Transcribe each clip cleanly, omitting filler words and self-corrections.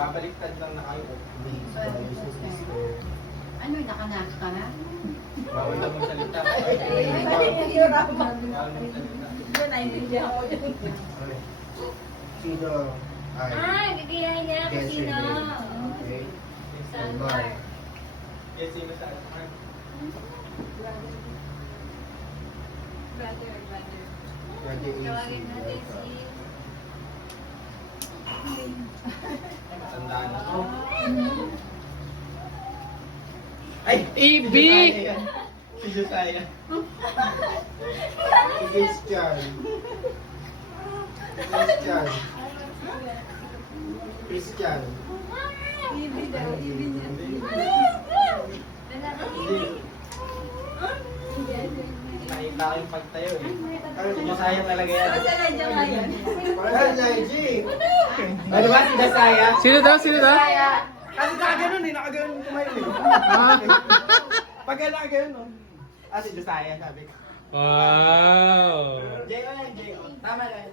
Babaliktad lang na kayo. Ano, nakanak ka na? Bawal na magsalita. Naintindihan ko yun. Sino? Bibigyan niya ako Guess your sino. name. Okay. Salvar. Yes, sino sa akin? Brother. Brother Tawagin natin AC. Tandaan na ko. Ah. Ay! EB! Si Josiah. Christian. Christian. Christian. Ibig daw, ibig niya. Nakita ko yung pagtayo eh. Si Josiah talaga yan. Parang Nige. Ano ba si Josiah? Sino daw? Sino daw? Kasi nakaganon eh. Nakaganon kumayo eh. Ah. Pagka nakaganon no. Si Josiah sabi ko. Wow! J.O. yan, J.O. Tama lang.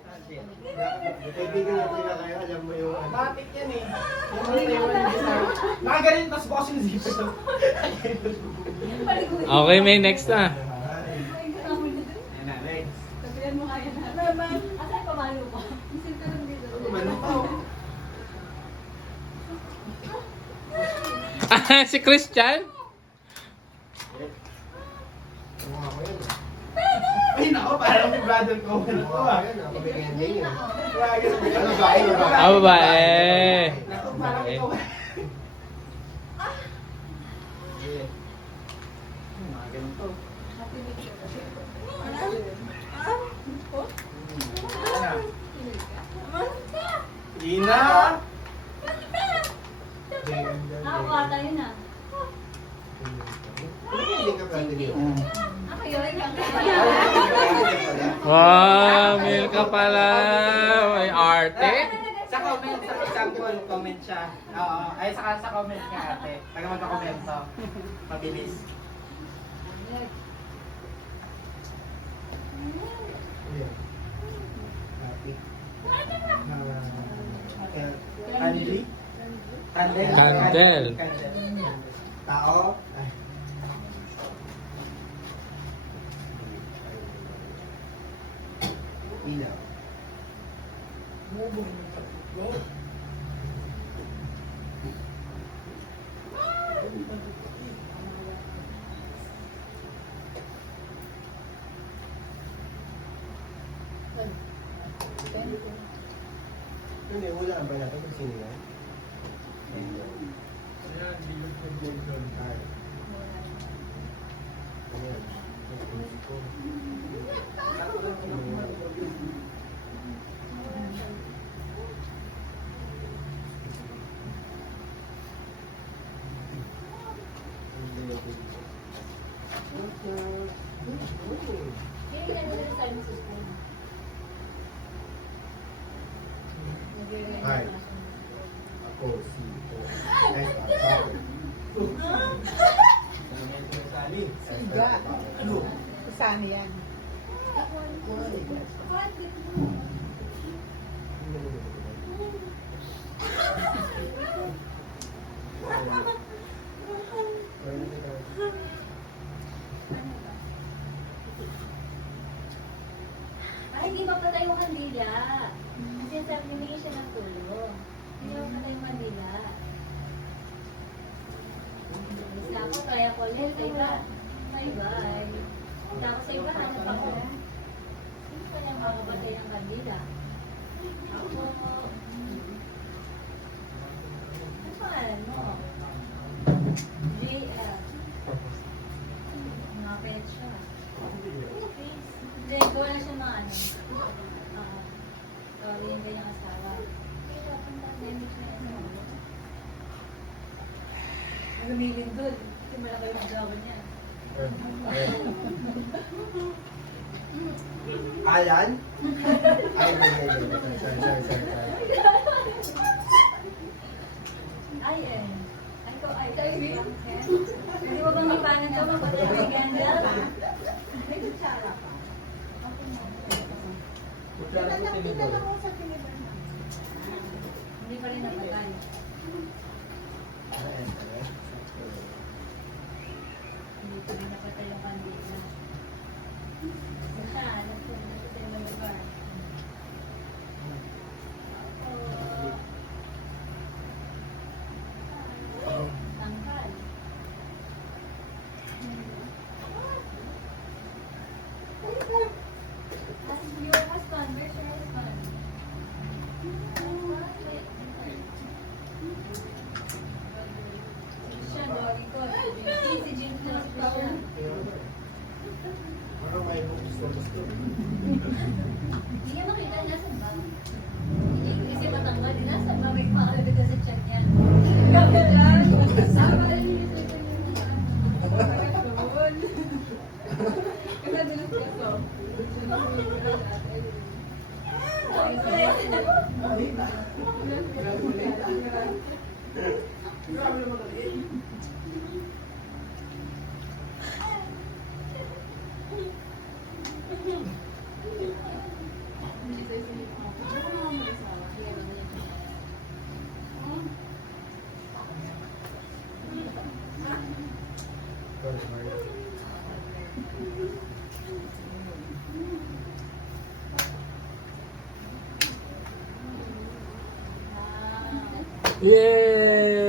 Kaibigan niyo pala kayo, alam mo yung ano. Matik yan eh. Yung mga tayo yung Josiah. Nakaganon tapos bukas yung zipper. Okay, may next na. Ayun na, next. Sabihan mo kaya na. Naman. Asan pamalo ko? Isin ka lang dito. Ano pa? Si Christian? Mukha ko yun. Ay nako, parang may brother ko. Ano to Mukha ah? ko yun. Kabigyan din yun. Ano ba? Ah, babae. Naku, parang ikaw. Mga ganito. Ina! Ako ata yun ah. Hindi ka brother yun. Ako yun. Wow, mil ka pala. May arte. Sa comment, sa example, comment siya. Oo, ay sa comment nga ate. Taga magka-komento. Mabilis. Ayan. Happy. Andy? Candel? Candel. Tao. Ay. Ilaw. Hindi, wala ba natin kung sino yan? Hi. Ako si Siga. Ano? Saan yan? Ay, hindi mapatay yung kandila. Kasi sabi niya siya ng tulong. Hindi mapatay yung kandila. Basta ako, kaya ko ulit sa iba. Bye-bye. Basta ako sa iba, hanap ako. Hindi pa niya makapatay ng kandila. Ako. Ano pangalan mo? JL. Nakapit siya. Hindi, gawa na siya mga ano. Sorry, yung kanyang asawa. Kaya ang pandemic na yun. Ang lumilin doon. Kasi malaki yung asawa niya. Alan? Ay, sorry. Ay, eh. Ay, ko, ay. Hindi mo bang ipanan ito? Magpatay ang legenda? May kutsara pa. Hindi pa rin napatay. Kasi matanggal, nasa ba may pangalan ka sa chat niya? Grabe lang. Sama rin yung ito Yay!